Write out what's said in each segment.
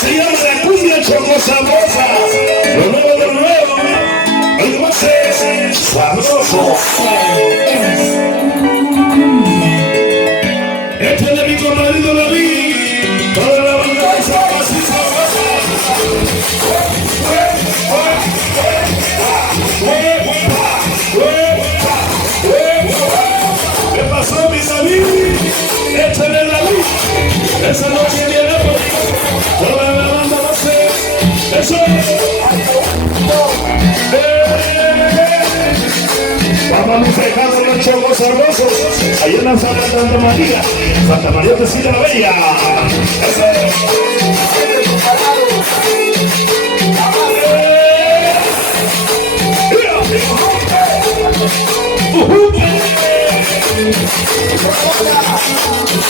Se llama la cumbia choco sabrosa. Lo nuevo de lo nuevo. Algo más es sabroso. Este de mi comadrito David. Toda la banda de sabrosa. ¿Qué pasó, mi David? Échale David. Esa noche viene por toda la banda va a ser. Eso vamos a dejar los chocos sabrosos. Ahí en la sala de Santa María. Santa María Tecina la Bella. Eso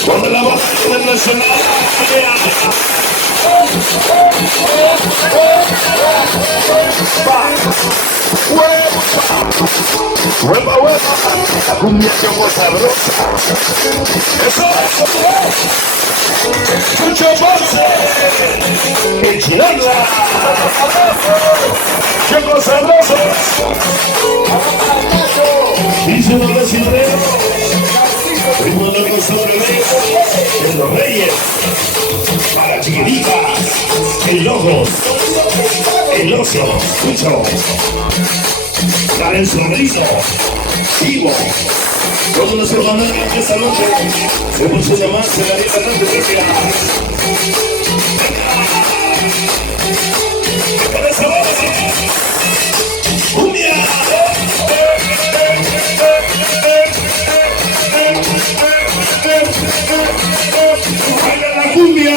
con la voz internacional. Hueva, la cumbia choco sabrosa. Eso mucho bolse. Enchilada. Choco sabroso. Dice los brasileños. Ritmo loco sobre de los reyes. Para chiquititas. El loco. El oso. Mucho. Karen Sombrito, Vivo, todos los hermanos de esta noche se puso llamar, se la dio bastante propia. ¡Con esa voz! ¡Cumbia! ¡Baila la cumbia!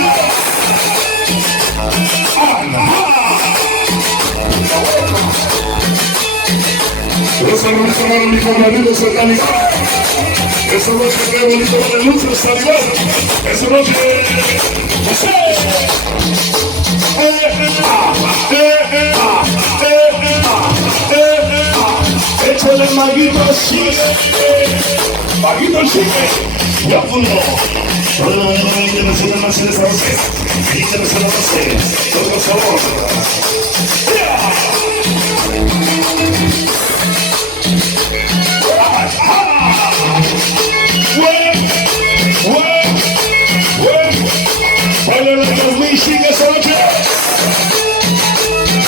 Esa noche para mi compañero satánico. Esa noche qué bonito con el luces salivas. Esa noche. Échale maguito chique. Maguito chique. Ya punto. Solo la internacional más en esta noche. Internacional más. Por favor.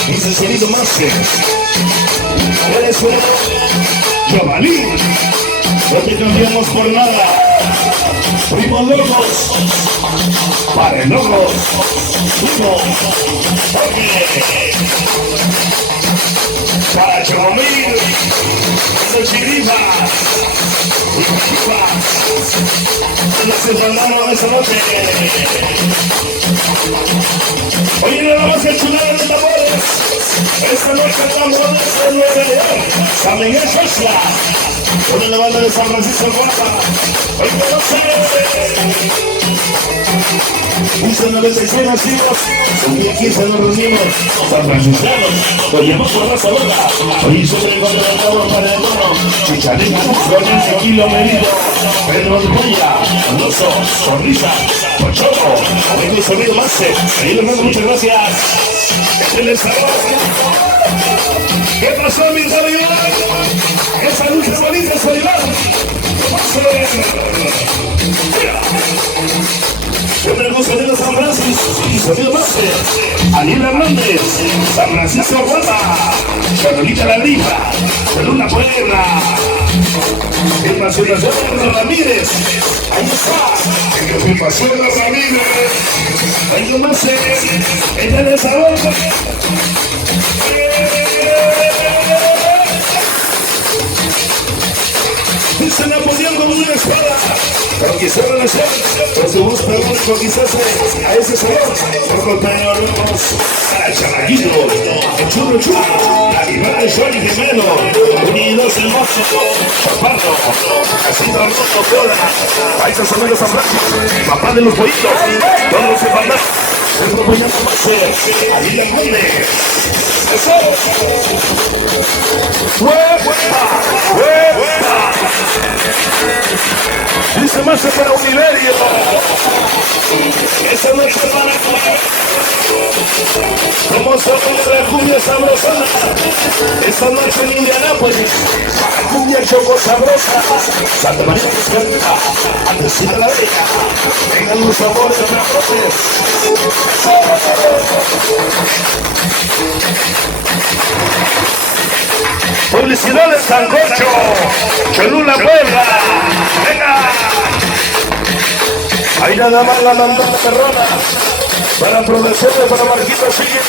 Ese sonido más Venezuela, Jabalí, no te cambiamos por nada. Fuimos locos, para locos, fuimos, para Chomil, Xochiripa, nos enfrentamos esa noche. Oye, no vamos a chular los tambores. Esta noche estamos en Nueva York, San Miguel Xochla, con la banda de San Francisco Guapa. Hoy Dice 96 nacidos, un día 15 nos reunimos, San Franciscanos, lo llamamos por raza loca. Hoy sobre el contra del cabo para el mono, Chicharito, Lorenzo, Kilo Merito, Pedro de Polla, Alonso, Sonrisa, Pochoco, amigo y sonido más. Ahí les mando muchas gracias. En el salón. ¿Qué pasó, mis amigos? Esa lucha bonita, Solidar. Siempre con sonido San Francisco y sonido Máster, Aniel Hernández, San Francisco Guapa, Carolita La Rifa, Luna Puebla, el Pasión de Ramírez, ahí está, el Pasión de Ramírez, ahí más ella de sabor. Se la ponían como una espada, pero quizás no sé, por su voz perdónico quizás a ese sabor, por compañeros a Chamaquito, el Churro Churro, la Iván de Johnny Gemelo, unidos el mozo, Chaparro, Casito Roto, Flora, ahí está sonando San Francisco, papá de los pollitos, todos los hermanos, el compañero Marce, ahí la Conde, eso, dice más para Univerio. Esa noche para Como se oye la cumbia sabrosona, esta noche en Indianápolis, la cumbia choco sabrosa, Santa María de Cerca, Andesita la Bella, vengan los sabores de las flores. Publicidades Sancocho, Cholula, Puebla, venga. Ahí nada más la mandada perrona, para producciones, para Marquito Chique,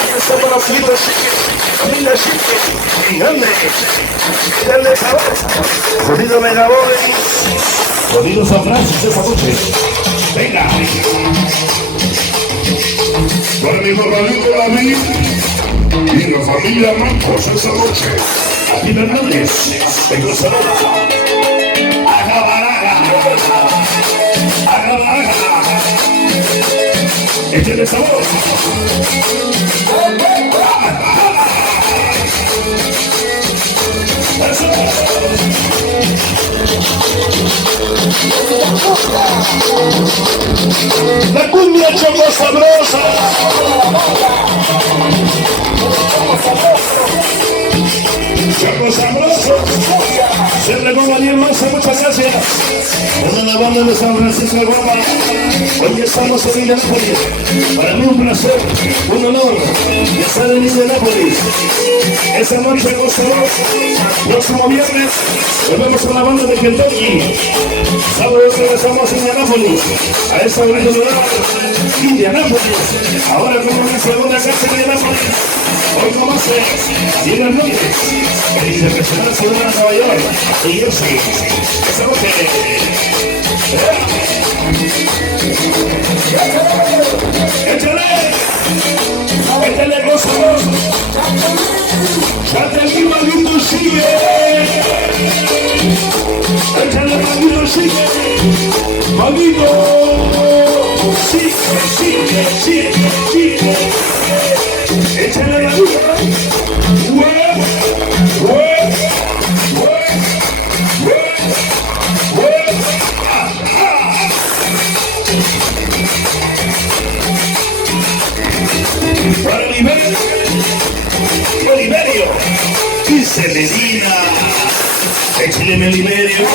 ahí está para Marquito Chique, familia Chique, y grande, denle sabor, sonido Megaboy, sonido San Francisco esta noche, venga. Para mi borradito David y la familia Marcos esta noche, aquí Hernández, vengo Sonora, échale sabor. Eso. La cumbia choco sabrosa. Choco sabroso. Siempre con Daniel Manso, muchas gracias. Una de la banda de San Francisco de Goma. Hoy estamos en Indianápolis. Para mí un placer, un honor estar en Indianápolis. Esa noche con sabor. Próximo viernes nos vemos con la banda de Kentucky. Sábado regresamos a Indianápolis. A esta hora de lugar, Indianápolis. Ahora como una segunda casa en Indianápolis. Hoy conoce Diego Hernández, el internacional ciudad de Nueva York. Y yo sí, esa noche. ¡Échale! ¡Échale cosas! ¡Chate aquí, Maguito, sigue! ¡Échale, Maguito, sigue! ¡Maguito! ¡Sigue! ¡Échale la luz! Para Oliverio, dice Medina. Échale Oliverio,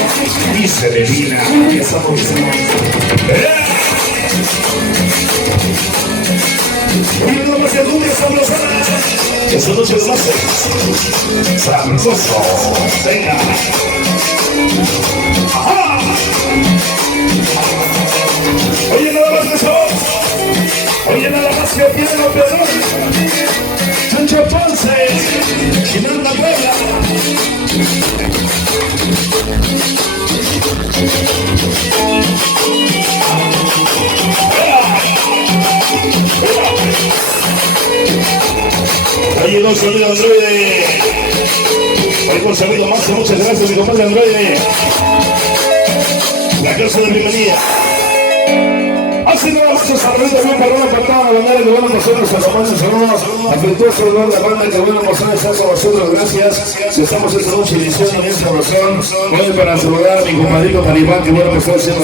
dice Medina. Esa bolsa. Una más de cumbia sabrosona. Eso no se lo hace. Sabroso. Venga. ¡Ajá! Oye, nada más que eso. Oye, nada más que tiene los pedos. Chancho Ponce. Chinanda Puebla. Ahí llegó el sonido Androide. Ahí con el sonido Max, muchas gracias, mi compadre Androide. La casa de bienvenida. Así nada más que saludito bien para una patada a la bandera que bueno nosotros a la mano saludos afectuosos de la banda que bueno nos estar con nosotros, gracias. Estamos esta noche edición en esta razón. Voy para saludar a mi compadrito Maribán que bueno me está haciendo